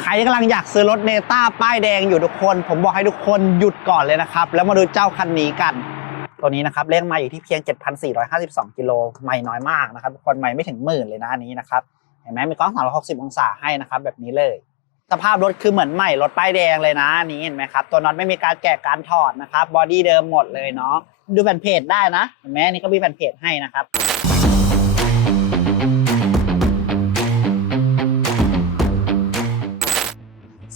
ใครกำลังอยากซื้อรถเนต้าป้ายแดงอยู่ทุกคน ผมบอกให้ทุกคนหยุดก่อนเลยนะครับ แล้วมาดูเจ้าคันนี้กัน ตัวนี้นะครับเลขมาอยู่ที่เพียง 7,452กิโลไม่น้อยมากนะครับทุกคนไม่ไม่ถึงหมื่นเลยนะอันนี้นะครับเห็นไหมมีกล้อง 360 องศาให้นะครับแบบนี้เลย สภาพรถคือเหมือนใหม่รถป้ายแดงเลยนะอันนี้เห็นไหมครับตัวน็อตไม่มีการแกะการถอดนะครับบอดี้เดิมหมดเลยเนาะดูแผ่นเพจได้นะเห็นไหมนนี่ก็มีแผ่นเพจให้นะครับ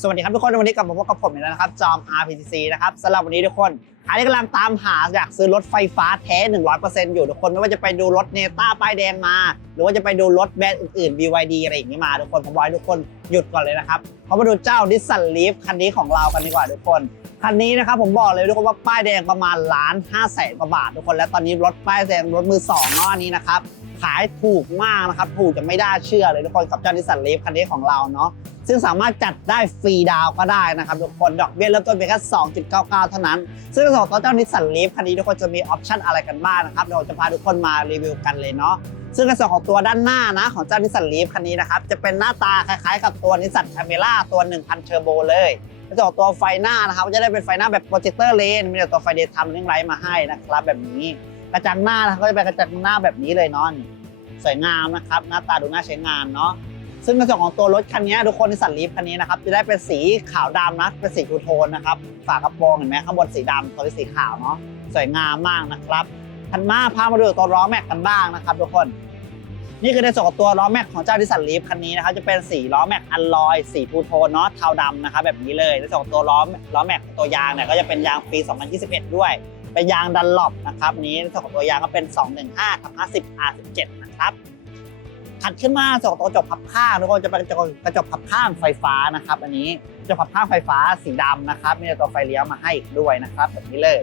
สวัสดีครับทุกคนวันนี้กลับมาพบกับผมอีกแล้วนะครับจอม RPCC นะครับสำหรับวันนี้ทุกคนใครที่กำลังตามหาอยากซื้อรถไฟฟ้าแท้ 100%อยู่ทุกคนไม่ว่าจะไปดูรถเนต้าป้ายแดงมา หรือว่าจะไปดูรถแบรนด์อื่นๆ BYD อะไรอย่างนี้มาทุกคนผมบอกให้ทุกคนหยุดก่อนเลยนะครับเพราะมาดูเจ้า Nissan Leaf คันนี้ของเรากันดีกว่าทุกคนคันนี้นะครับผมบอกเลยทุกคนว่าป้ายแดงประมาณล้านห้าแสนกว่าบาททุกคนและตอนนี้รถป้ายแดงรถมือสองนอันนี้นะครับ ขายถูกมากนะครับ ถูกจะไม่ได้เชื่อเลยทุกคนกับเจ้า Nissan Leaf คันนี้ของเราเนาะซึ่งสามารถจัดได้ฟรีดาวก็ได้นะครับทุกคนดอกเบี้ยเริ่มต้นเพียงแค่2.99 เท่านั้น ซึ่งสำหรับตัวเจ้านิสสันลีฟคันนี้ทุกคนจะมีออปชันอะไรกันบ้างนะครับเดี๋ยวจะพาทุกคนมารีวิวกันเลยเนาะซึ่งในส่วนของตัวด้านหน้านะของเจ้านิสสันลีฟคันนี้นะครับจะเป็นหน้าตาคล้ายๆ กับตัวนิสสันคาเมล่าตัว 1,000เทอร์โบเลยในส่วนของตัวไฟหน้านะครับก็จะได้เป็นไฟหน้าแบบโปรเจคเตอร์เลนมีแต่ตัวไฟเดย์ทัมเร่งไลท์มาให้นะครับแบบนี้ กระจังหน้านะครับก็จะเป็นกระจังหน้าแบบนี้เลยเนาะนี่สวยงามนะครับหน้าตาดูน่าใช้งานเนาะซึ่งในส่วนของตัวรถคันนี้ทุกคนในสันลีฟคันนี้นะครับจะได้เป็นสีขาวดำนะเป็นสีทูโทนนะครับฝากระโปรงเห็นไหมข้างบนสีดำตัวนี้สีขาวเนาะสวยงามมากนะครับทันมาพามาดูตัวล้อแม็กกันบ้างนะครับ ทุกคนนี่คือในส่วนของตัวล้อแม็กของเจ้าดิสันลีฟคันนี้นะครับจะเป็นสีล้อแม็กอัลลอยสีทูโทนเนาะเทาดำนะครับแบบนี้เลยในส่วนของตัวล้อล้อแม็กตัวยางเนี่ยก็จะเป็นยางปี 2021 ด้วย เป็นยางดันหลบนะครับ นี้ส่วนของตัวยางก็เป็น 215ทับ50 R17 นะครับถัดขึ้นมาส่วนตัวกระจกพับข้างทุกคนจะเป็นกระจกกระจกพับข้างไฟฟ้านะครับ อันนี้กระจกพับข้างไฟฟ้าสีดำนะครับ มีตัวไฟเลี้ยวมาให้อีกด้วยนะครับแบบนี้เลย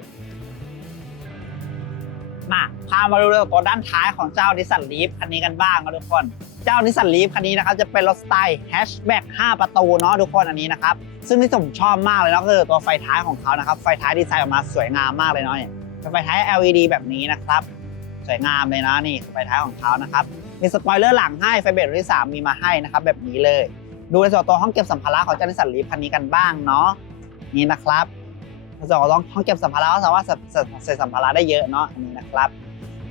มาพามาดูเรื่องตัวด้านท้ายของเจ้านิสสันลีฟคันนี้กันบ้างนะทุกคน เจ้านิสสันลีฟคันนี้นะครับจะเป็นรถสไตล์แฮชแบ็ก5ประตูเนาะทุกคนอันนี้นะครับ ซึ่งที่ผมชอบมากเลยเนาะก็คือตัวไฟท้ายของเขานะครับ ไฟท้ายดีไซน์ออกมาสวยงามมากเลยเนาะเนี่ยเป็นไฟท้าย LED แบบนี้นะครับ สวยงามเลยนะนี่ไฟท้ายของเขานะครับมีสปอยเลอร์หลังให้ไฟเบรกที่3มีมาให้นะครับแบบนี้เลย ดูในส่วนตัวห้องเก็บสัมภาระของเจ้านิสสันลีฟคันนี้กันบ้างเนาะนี่นะครับ ส่วนของห้องเก็บสัมภาระก็สามารถใส่ส่ใส่สัมภาระได้เยอะเนาะอันนี้นะครับ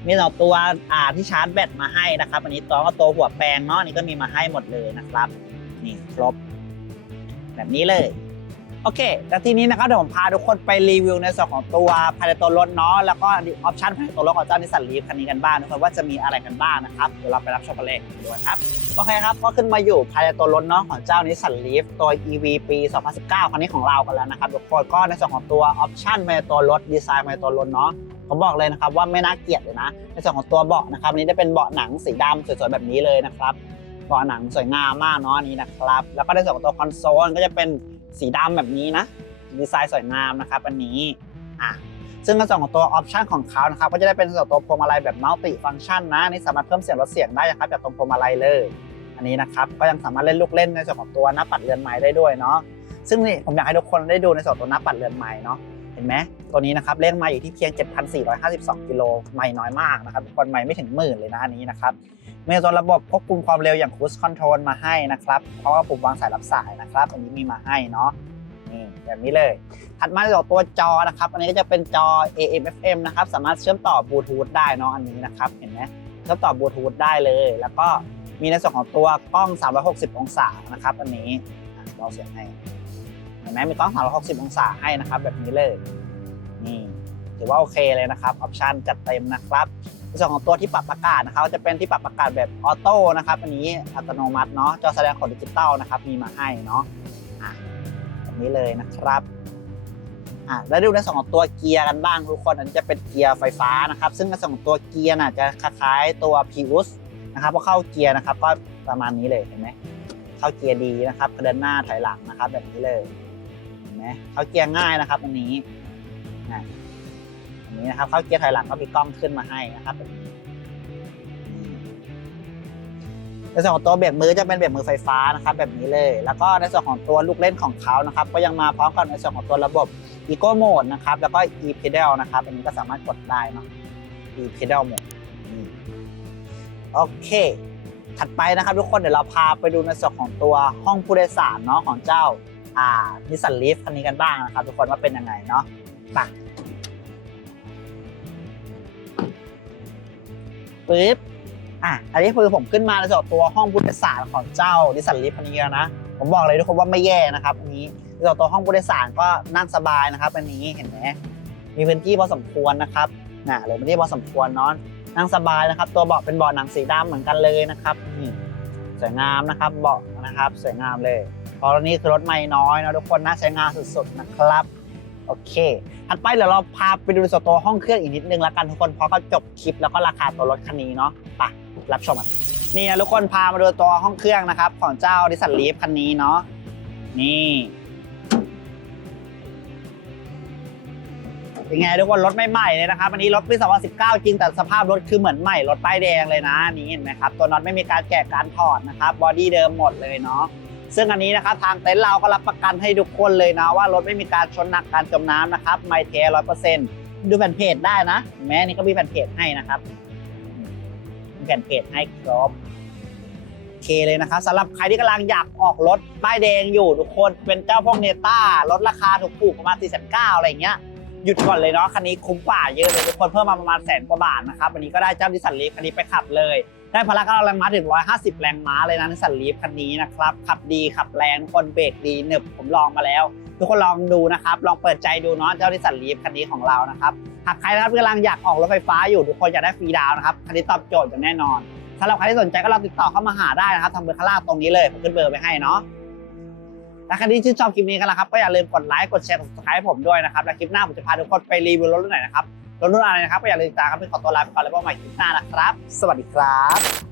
มีเราตัวอ่าที่ชาร์จแบตมาให้นะครับ อันนี้ตัวก็ตัวหัวแปลงเนาะนี่ก็มีมาให้หมดเลยนะครับ นี่ครบ แบบนี้เลย โอเคแล้วทีนี้นะครับเดี๋ยวผมพาทุกคนไปรีวิวในส่วนของตัวภายในตัวรถเนาะแล้วก็ออปชันภายในตัวรถของเจ้านิสสันลีฟคันนี้กันบ้างทุกคนว่าจะมีอะไรกันบ้างนะครับเดี๋ยวเราไปรับชมกันเลยดูกันครับโอเคครับก็ขึ้นมาอยู่ภายในตัวรถเนาะของเจ้านิสสันลีฟตัว EV ปี 2019 คันนี้ของเรากันแล้วนะครับทุกคนก็ในส่วนของตัวออปชันภายในตัวรถดีไซน์ภายในตัวรถเนาะผมบอกเลยนะครับว่าไม่น่าเกลียดเลยนะ ในส่วนของตัวเบาะนะครับอันนี้ได้เป็นเบาะหนังสีดำสวยๆแบบนี้เลยนะครับเบาะหนังสวยงามมากเนาะนี้นะครับ แล้วก็ในส่วนของตัวคอนโซลก็จะเป็น สีดำแบบนี้นะ ดีไซน์สวยงามนะครับอันนี้อะซึ่งในส่วนของตัวออปชันของเขานะครับก็จะได้เป็นส่วนตัวพวงมาลัยแบบมัลติฟังก์ชันนะนี่สามารถเพิ่มเสียงลดเสียงได้นะครับจากตรงพวงมาลัยเลย อันนี้นะครับก็ยังสามารถเล่นลูกเล่นในส่วนของตัวหน้าปัดเรือนไม้ได้ด้วยเนาะซึ่งนี่ผมอยากให้ทุกคนได้ดูในส่วนตัวหน้าปัดเรือนไม้เนาะเห็นไหมตัวนี้นะครับเลขมาอยู่ที่เพียง 7,452 กิโลไม่น้อยมากนะครับทุกคนไม่ไม่ถึงหมื่นเลยนะอันนี้นะครับ มีตัวระบบควบคุมความเร็วอย่าง Cruise Control มาให้นะครับเพราะว่าปุ่มวางสายรับสายนะครับอันนี้มีมาให้เนาะนี่แบบนี้เลย ถัดมาจากตัวจอนะครับ อันนี้ก็จะเป็นจอ AM FM นะครับ สามารถเชื่อมต่อบลูทูธได้เนาะอันนี้นะครับ เห็นไหมเชื่อมต่อบลูทูธได้เลย แล้วก็มีในส่วนของตัวกล้อง 360 องศานะครับ อันนี้อะเราเสียงให้ เห็นไหมมีกล้อง 360 องศาให้นะครับ แบบนี้เลย นี่ถือว่าโอเคเลยนะครับ ออปชันจัดเต็มนะครับ ในส่วนของตัวที่ปรับอากาศนะครับจะเป็นที่ปรับอากาศแบบออโต้นะครับอันนี้อัตโนมัติเนาะจอแสดงผลดิจิตอลนะครับมีมาให้เนาะอะแบบนี้เลยนะครับอะแล้วดูในส่วนของตัวเกียร์กันบ้างทุกคนอันนี้จะเป็นเกียร์ไฟฟ้านะครับ ซึ่งในส่วนของตัวเกียร์น่ะจะคล้ายๆตัว Prius นะครับพอเข้าเกียร์นะครับก็ประมาณนี้เลยเห็นไหมเข้าเกียร์ดีนะครับเดินหน้าถอยหลังนะครับ แบบนี้เลยเห็นไหมเข้าเกียร์ง่ายนะครับอันนี้นะ นี้นะครับเข้าเกียร์ถอยหลังก็มีกล้องขึ้นมาให้นะครับในส่วนของตัวเบรกมือจะเป็นเบรกมือไฟฟ้านะครับแบบนี้เลย แล้วก็ในส่วนของตัวลูกเล่นของเขานะครับก็ยังมาพร้อมกับในส่วนของตัวระบบ Eco Mode นะครับแล้วก็ e pedal นะครับอันนี้ก็สามารถกดได้เนาะ e pedal mode โอเค ถัดไปนะครับทุกคนเดี๋ยวเราพาไปดูในส่วนของตัวห้องผู้โดยสารเนาะของเจ้าอ่านิสสันลีฟคันนี้กันบ้างนะครับทุกคนว่าเป็นยังไงเนาะไป ปึ๊บอะอันนี้คือผมขึ้นมาในส่วนของตัวห้องผู้โดยสารของเจ้านิสสันลีฟคันนี้นะ ผมบอกเลยทุกคนว่าไม่แย่นะครับอันนี้ในส่วนตัวห้องผู้โดยสารก็นั่งสบายนะครับอันนี้เห็นไหมมีพื้นที่พอสมควรนะครับน่ะเลยพื้นที่พอสมควรเนาะนั่งสบายนะครับ ตัวเบาะเป็นเบาะหนังสีดำเหมือนกันเลยนะครับนี่สวยงามนะครับเบาะนะครับสวยงามเลยเพราะนี่คือรถไม่น้อยนะทุกคนน่าใช้งานสุดๆนะครับ โอเคถัดไปเดี๋ยวเราพาไปดูส่วนตัวห้องเครื่องอีกนิดนึงละกันทุกคนเพราะก็จบคลิปแล้วก็ราคาตัวรถคันนี้เนาะไปรับชมกันนี่นะทุกคนพามาดูตัวห้องเครื่องนะครับ ของเจ้าดิสันลีฟคันนี้เนาะนี่เป็นไงทุกคนรถไม่ใหม่เลยนะครับอันนี้รถปี 2019 จริงแต่สภาพรถคือเหมือนใหม่รถป้ายแดงเลยนะนนี้เห็นไหมครับตัวน็อตไม่มีการแกะการถอดนะครับบอดี้เดิมหมดเลยเนาะ ซึ่งอันนี้นะครับทางเต็นท์เราก็รับประกันให้ทุกคนเลยนะว่ารถไม่มีการชนหนักการจมน้ำนะครับไม่เทร้อยเปอร์เซ็นต์ดูแผ่นเพจได้นะเห็นไหมอันนี่ก็มีแผ่นเพจให้นะครับมีแผ่นเพจให้ครบโอเคเลยนะครับสำหรับใครที่กำลังอยากออกรถป้ายแดงอยู่ทุกคนเป็นเจ้าพวกเนต้ารถราคาถูกๆประมาณ4 9 0 0อะไรอย่างเงี้ยหยุดก่อนเลยเนาะคันนี้คุ้มกว่าเยอะเลยทุกคนเพิ่มมาประมาณแสนกว่าบาทนะครับวันนี้ก็ได้เจ้าดิสันลีคันนี้ไปขับเลย ได้พละกำลังแรงม้าถึง150 แรงม้าเลยนะดิสันลีฟคันนี้นะครับ ขับดีขับแรงคนเบรกดีหนึบผมลองมาแล้ว ทุกคนลองดูนะครับ ลองเปิดใจดูเนาะเจ้าดิสันลีฟคันนี้ของเรานะครับ หากใครนะครับกำลังอยากออกรถไฟฟ้าอยู่ทุกคนอยากได้ฟรีดาวนะครับคันนี้ตอบโจทย์อย่างแน่นอนสำหรับใครที่สนใจก็ลองติดต่อเข้ามาหาได้นะครับทางเบอร์ข้างล่างตรงนี้เลยผมขึ้นเบอร์ไปให้เนาะและใครที่ชื่นชอบคลิปนี้กันนะครับก็อย่าลืมกดไลค์กดแชร์กด subscribe ผมด้วยนะครับและคลิปหน้าผมจะพาทุกคนไปรีวิวรถรุ่นไหนนะครับ รถรุ่นอะไรนะครับก็อย่าลืมติดตามครับเป็นขอตัวลาไปก่อนแล้วพบใหม่คลิปหน้านะครับ สวัสดีครับ